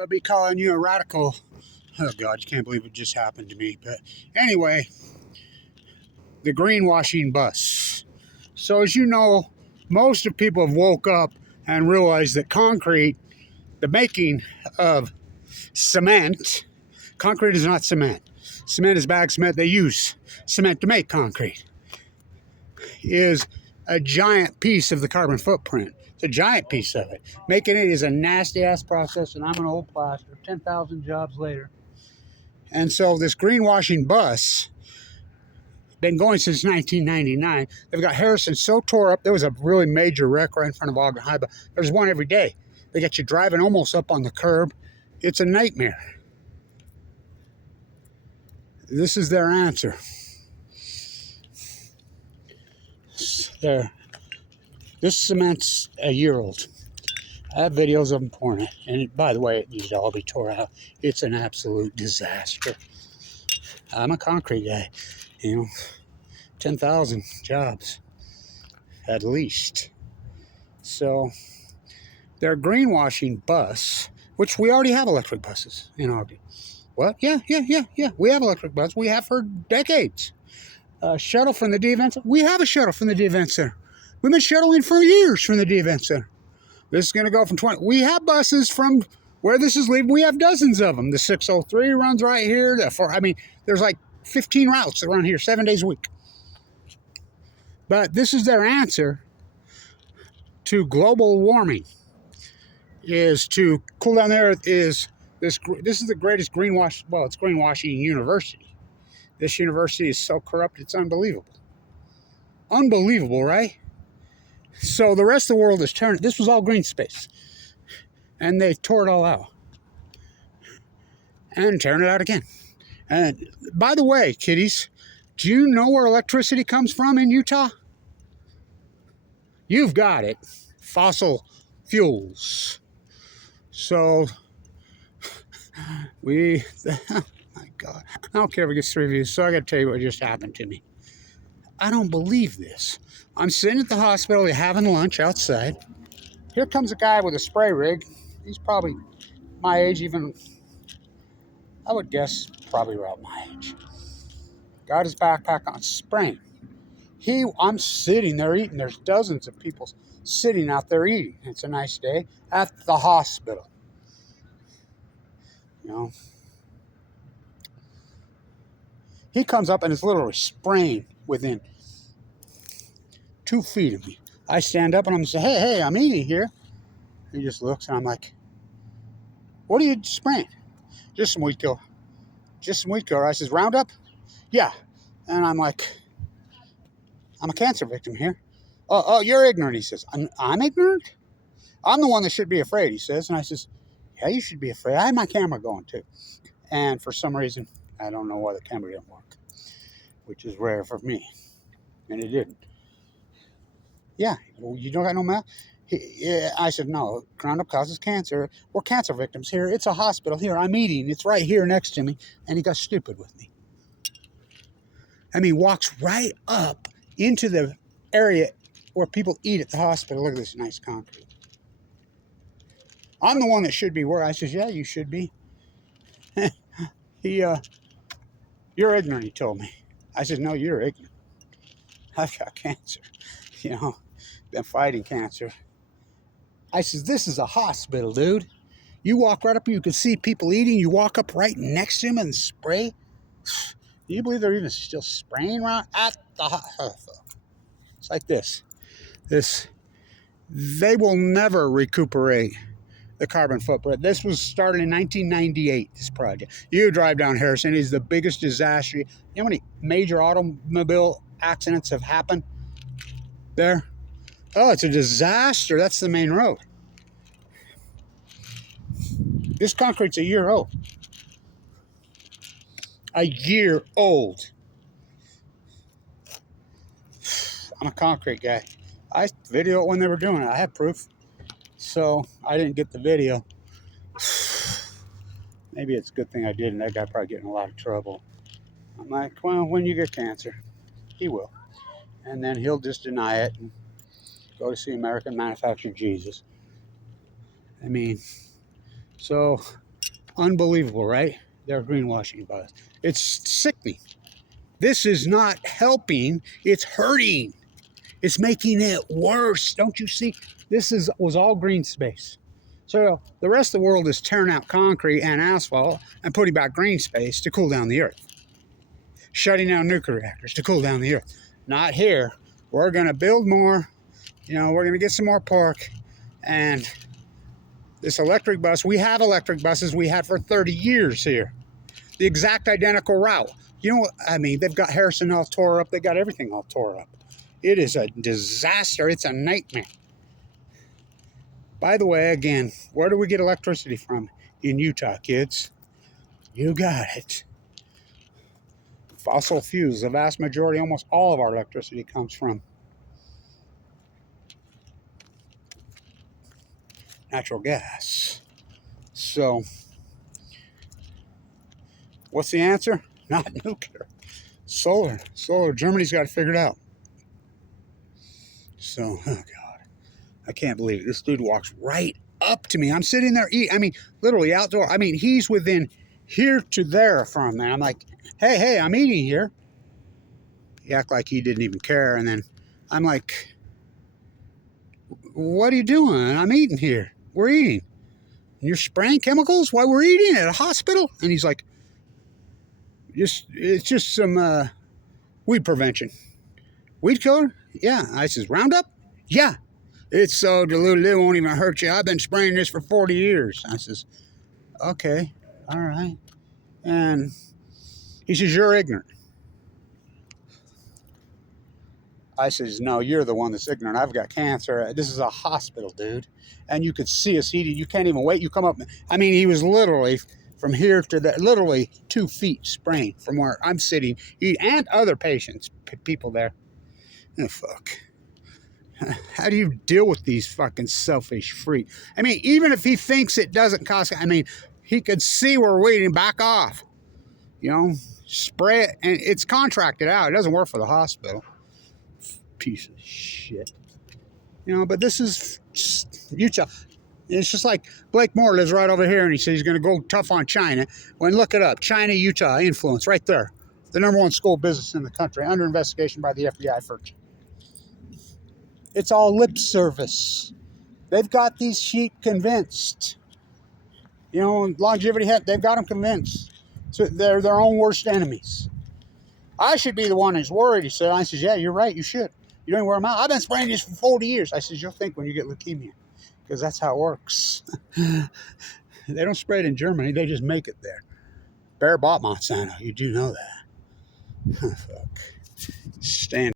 I'll be calling you a radical. Oh God, you can't believe it just happened to me. But anyway, the greenwashing bus. So as you know, most of people have woke up and realized that concrete, the making of cement, concrete is not cement. Cement is bag cement. They use cement to make concrete. Is a giant piece of the carbon footprint. It's a giant piece of it. Making it is a nasty ass process, and I'm an old plaster. 10,000 jobs later. And so this greenwashing bus, been going since 1999. They've got Harrison so tore up. There was a really major wreck right in front of Ogden High, but there's one every day. They get you driving almost up on the curb. It's a nightmare. This is their answer. There. This cement's a year old. I have videos of them pouring it. And by the way, it needs to all be tore out. It's an absolute disaster. I'm a concrete guy. 10,000 jobs at least. So their greenwashing bus, which we already have electric buses in Ogden. What? Yeah. We have electric buses. We have for decades. Shuttle from the D Event Center. We have a shuttle from the D Event Center. We've been shuttling for years from the D Event Center. This is going to go from 20. We have buses from where this is leaving. We have dozens of them. The 603 runs right here. There's like 15 routes that run here 7 days a week. But this is their answer to global warming, is to cool down the earth. This is the greatest greenwash. Well, it's greenwashing university. This university is so corrupt, it's unbelievable. Unbelievable, right? So the rest of the world is turning. This was all green space. And they tore it all out. And tearing it out again. And by the way, kiddies, do you know where electricity comes from in Utah? You've got it. Fossil fuels. So, my God. I don't care if it gets 3 views, so I got to tell you what just happened to me. I don't believe this. I'm sitting at the hospital having lunch outside. Here comes a guy with a spray rig. He's probably my age, even, I would guess, probably around my age. Got his backpack on, spraying. I'm sitting there eating. There's dozens of people sitting out there eating. It's a nice day at the hospital. He comes up and is literally spraying within 2 feet of me. I stand up and I'm saying, hey, I'm eating here. He just looks and I'm like, what are you spraying? Just some weed killer. Just some weed killer. I says, Roundup? Yeah. And I'm like, I'm a cancer victim here. Oh, you're ignorant, he says. I'm ignorant? I'm the one that should be afraid, he says. And I says, yeah, you should be afraid. I had my camera going too. And for some reason, I don't know why the camera didn't work, which is rare for me. And it didn't. Yeah, well, you don't got no mouth? I said, no, Roundup causes cancer. We're cancer victims here. It's a hospital here. I'm eating. It's right here next to me. And he got stupid with me. Walks right up into the area where people eat at the hospital. Look at this nice concrete. I'm the one that should be worried. I says, yeah, you should be. You're ignorant, he told me. I said, no, you're ignorant. I've got cancer. Been fighting cancer. I says, this is a hospital, dude. You walk right up and you can see people eating. You walk up right next to them and spray. Do you believe they're even still spraying around at the hospital? It's like this. They will never recuperate the carbon footprint. This was started in 1998, this project. You drive down Harrison, it's the biggest disaster. You know how many major automobile accidents have happened there? Oh, it's a disaster. That's the main road. This concrete's a year old. A year old. I'm a concrete guy. I video it when they were doing it. I have proof. So I didn't get the video. Maybe it's a good thing I didn't. That guy probably getting in a lot of trouble. I'm like, well, when you get cancer, he will. And then he'll just deny it and go to see American Manufactured Jesus. So Unbelievable, right? They're greenwashing bus. It's sickening. This is not helping, it's hurting. It's making it worse. Don't you see? Was all green space. So the rest of the world is tearing out concrete and asphalt and putting back green space to cool down the earth. Shutting down nuclear reactors to cool down the earth. Not here. We're going to build more. We're going to get some more pork. And this electric bus, we have electric buses we had for 30 years here. The exact identical route. They've got Harrison all tore up. They got everything all tore up. It is a disaster. It's a nightmare. By the way, again, where do we get electricity from? In Utah, kids. You got it. Fossil fuels. The vast majority, almost all of our electricity comes from natural gas. So, what's the answer? Not nuclear. Solar. Germany's got it figured out. So, oh God. I can't believe it. This dude walks right up to me. I'm sitting there eating. Literally outdoor. He's within here to there from me. I'm like, hey, I'm eating here. He act like he didn't even care. And then I'm like, what are you doing? I'm eating here. We're eating. And you're spraying chemicals while we're eating at a hospital? And he's like, it's just some weed prevention. Weed killer? Yeah. I says, Roundup? Yeah. It's so diluted it won't even hurt you. I've been spraying this for 40 years. I says, okay, all right. And he says, you're ignorant. I says, no, you're the one that's ignorant. I've got cancer. This is a hospital, dude. And you could see us eating. You can't even wait. You come up. He was literally from here to there, literally 2 feet spraying from where I'm sitting. And other patients, people there. Oh, fuck. How do you deal with these fucking selfish freaks? Even if he thinks it doesn't cost, he could see we're waiting, back off. Spray it, and it's contracted out. It doesn't work for the hospital. Piece of shit. But this is Utah. It's just like Blake Moore lives right over here, and he says he's going to go tough on China. When look it up, China, Utah influence right there. The #1 school business in the country, under investigation by the FBI for. It's all lip service. They've got these sheep convinced. Longevity, they've got them convinced. So they're their own worst enemies. I should be the one who's worried, he said. I says, yeah, you're right, you should. You don't wear them out. I've been spraying this for 40 years. I says, you'll think when you get leukemia. Because that's how it works. They don't spray it in Germany. They just make it there. Bear bought Monsanto. You do know that. Fuck. Stand